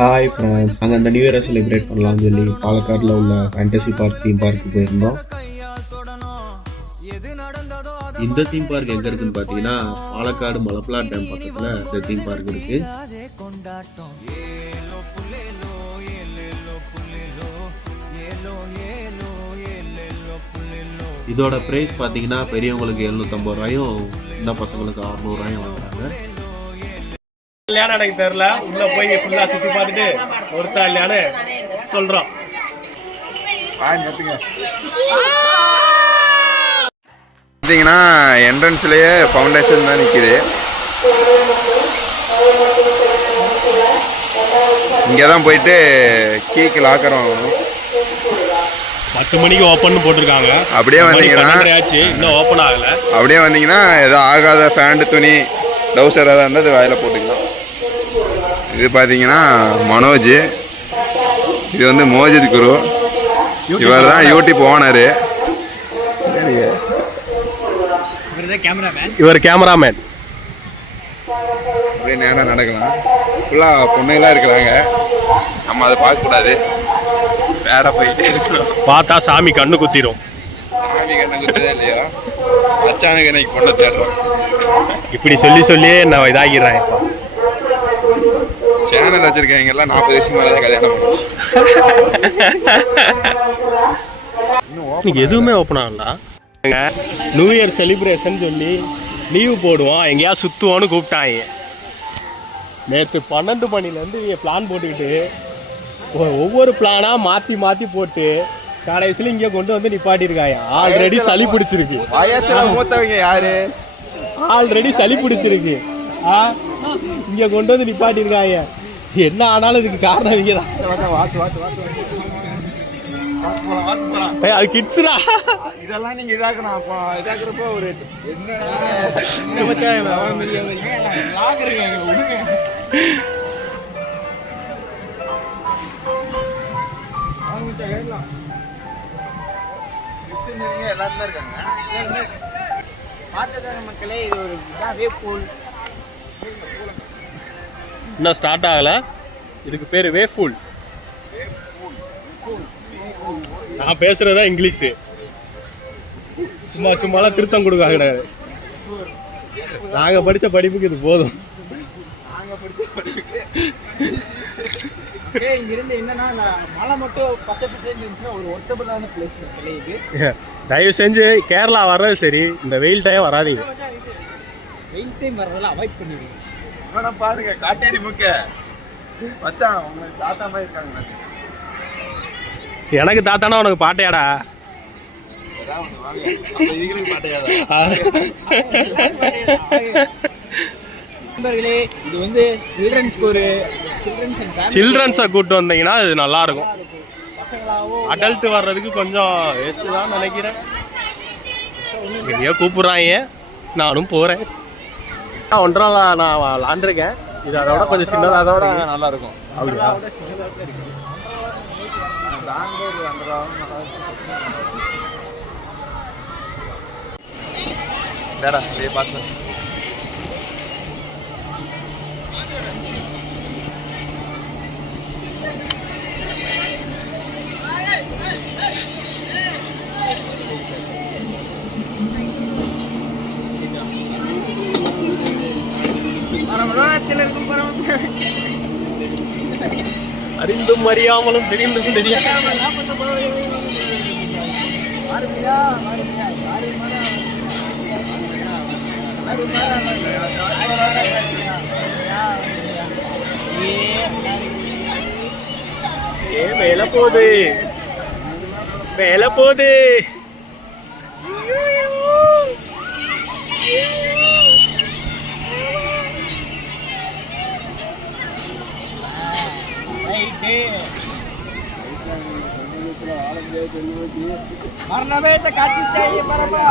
Hi friends, நாங்கள் அந்த new இயரை celebrate பண்ணலாம்னு சொல்லி பாலக்காடில் உள்ள ஃபேண்டசி பார்க் தீம் பார்க்கு போயிருந்தோம். இந்த தீம் பார்க் எங்கே இருக்குன்னு பார்த்தீங்கன்னா பாலக்காடு மலப்பலா டேம் பக்கத்தில் இந்த தீம் பார்க் இருக்கு. இதோட ப்ரைஸ் பார்த்தீங்கன்னா பெரியவங்களுக்கு 750 ரூபாயும் சின்ன பசங்களுக்கு 600 ரூபாயும் வாங்குறாங்க. இல்லையானு எனக்கு தெரியல. உள்ள போய் ஃபுல்லா சுத்தி பார்த்துட்டு ஒருத்தா இல்லையானு சொல்றோம். பார்த்தீங்கன்னா என்ட்ரன்ஸ்லேயே ஃபவுண்டேஷன் தான் நிற்கிது. இங்கே தான் போயிட்டு கீக்கு லாக்கர் வாங்கணும். 10 மணிக்கு ஓப்பன் போட்டிருக்காங்க. அப்படியே வந்தீங்கன்னா இன்னும் ஓப்பன் ஆகல. அப்படியே வந்தீங்கன்னா ஏதோ ஆகாத பேண்ட் துணி டவுசர் ஏதாவது இருந்தால் அது வாயில் போட்டுக்கலாம். இது பார்த்தீங்கன்னா மனோஜ், இது வந்து மோஜித் குரு, இவர் தான் யூடியூப் ஓனரு. இவர் கேமராமேன். அப்படியே நேராக நடக்கலாம். ஃபுல்லாக பொண்ணுங்களாம் இருக்கிறாங்க. நம்ம அதை பார்க்கக்கூடாது, வேற போயிட்டே இருக்கணும். பார்த்தா சாமி கண்ணு குத்திரும். சாமி கண்ணு குத்துதா இல்லையா, அச்சானுக்கு இன்னைக்கு பொண்ணை தேடுறோம். இப்படி சொல்லியே நான் இதாகிறான். இப்போ சேனல் வச்சிருக்கவங்க எல்லாம் 40 வயசு மேலே தான் கல்யாணம் பண்ணுவோம். எதுவுமே ஓப்பன் ஆகல. நியூ இயர் செலிப்ரேஷன் சொல்லி லீவு போடுவோம், எங்கேயா சுற்றுவோன்னு கூப்பிட்டாங்க. நேற்று 12 மணிலேருந்து பிளான் போட்டுக்கிட்டு ஒவ்வொரு பிளானாக மாற்றி போட்டு கடைசியில் இங்கே கொண்டு வந்து நிப்பாட்டியிருக்காங்க. ஆல்ரெடி சளி பிடிச்சிருக்கு. மூத்தவங்க யாரு? ஆல்ரெடி சளி பிடிச்சிருக்கு. இங்கே கொண்டு வந்து நிப்பாட்டியிருக்காங்க. என்ன ஆனாலும் இதுக்கு காரணம் இங்கே தான். அது கிட்ஸ்ரா. இதெல்லாம் நீங்க இதாக்கணும். அப்போ இதாக்குறப்போ ஒரு எல்லாரும் தான் இருக்காங்க. மக்களே, இது ஒரு வேஃபூல். இன்னும் ஸ்டார்ட் ஆகலை. இதுக்கு பேர் வேஃபூல். நான் பேசுறதா இங்கிலீஷு. சும்மாலாம் திருத்தம் கொடுக்க கிடையாது. நாங்கள் படித்த படிப்புக்கு இது போதும். இங்கிருந்து என்னன்னா மழை மட்டும் பச்சை இருந்துச்சுன்னா ஒரு ஒட்டபுளான பிளேஸ் இது. தயவு செஞ்சு கேரளா வர்றது சரி, இந்த வெயில் டைம் வராதிங்க. வெயில் டைம் வர்றதெல்லாம் அவாய்ட் பண்ணிடுங்க. இவனை பாருங்க, காட்டேரி முக்க மச்சான், உங்களுக்கு தாத்தா மாதிரி இருக்காங்க. எனக்கு தாத்தானா உனக்கு பாட்டையாடா? நண்பர்களே, இது வந்து சில்ட்ரன்ஸை கூப்பிட்டு வந்தீங்கன்னா இது நல்லா இருக்கும். அடல்ட் வர்றதுக்கு கொஞ்சம் வேஸ்ட்டு தான் நினைக்கிறேன். எங்கேயோ கூப்பிட்றாங்க, நானும் போகிறேன். 1.5 நாள் நான் விளாண்டுருக்கேன். இது அதோட கொஞ்சம் சின்னதாக அதோட நல்லா இருக்கும். அப்படியா? அறிந்தும் அறியாமலும் தெரிந்தும் தெரியாமலும் மேல போகுது. மரணமே காட்சி பரவா.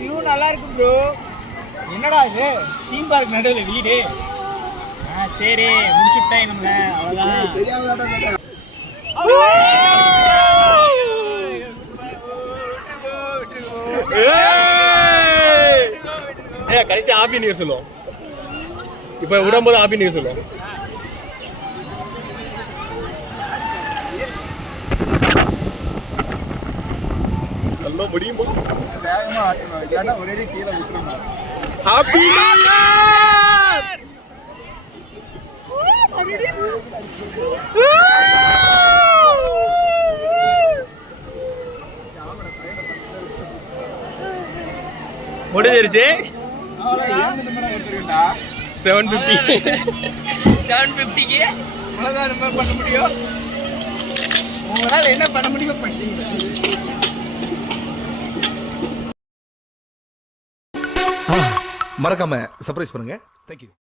வியூ நல்லா இருக்கு ப்ரோ. என்னடா இது தீம் பார்க் நடுவில் வீடு? சரி, முடிச்சுட்டேன் நம்மள. அவ்வளோதான். ஏய் கடைசி ஹாப்பி நியூ இயர் சொல்லுவோம். இப்போ விடும்போது ஹாப்பி நியூ இயர் சொல்லுவோம். சொல்ல முடியுமா? வேகமாக ஆட்டணும் இல்லைன்னா ஒரே கீழே விட்டுருமா. Happy new year. முடிஞ்சிருச்சு. 750 750க்கு அவ்வளோதான் நம்ம பண்ண முடியும். உங்களால் என்ன பண்ண முடியுமோ பண்ணீங்க. மறக்காம சர்ப்ரைஸ் பண்ணுங்க. தேங்க்யூ.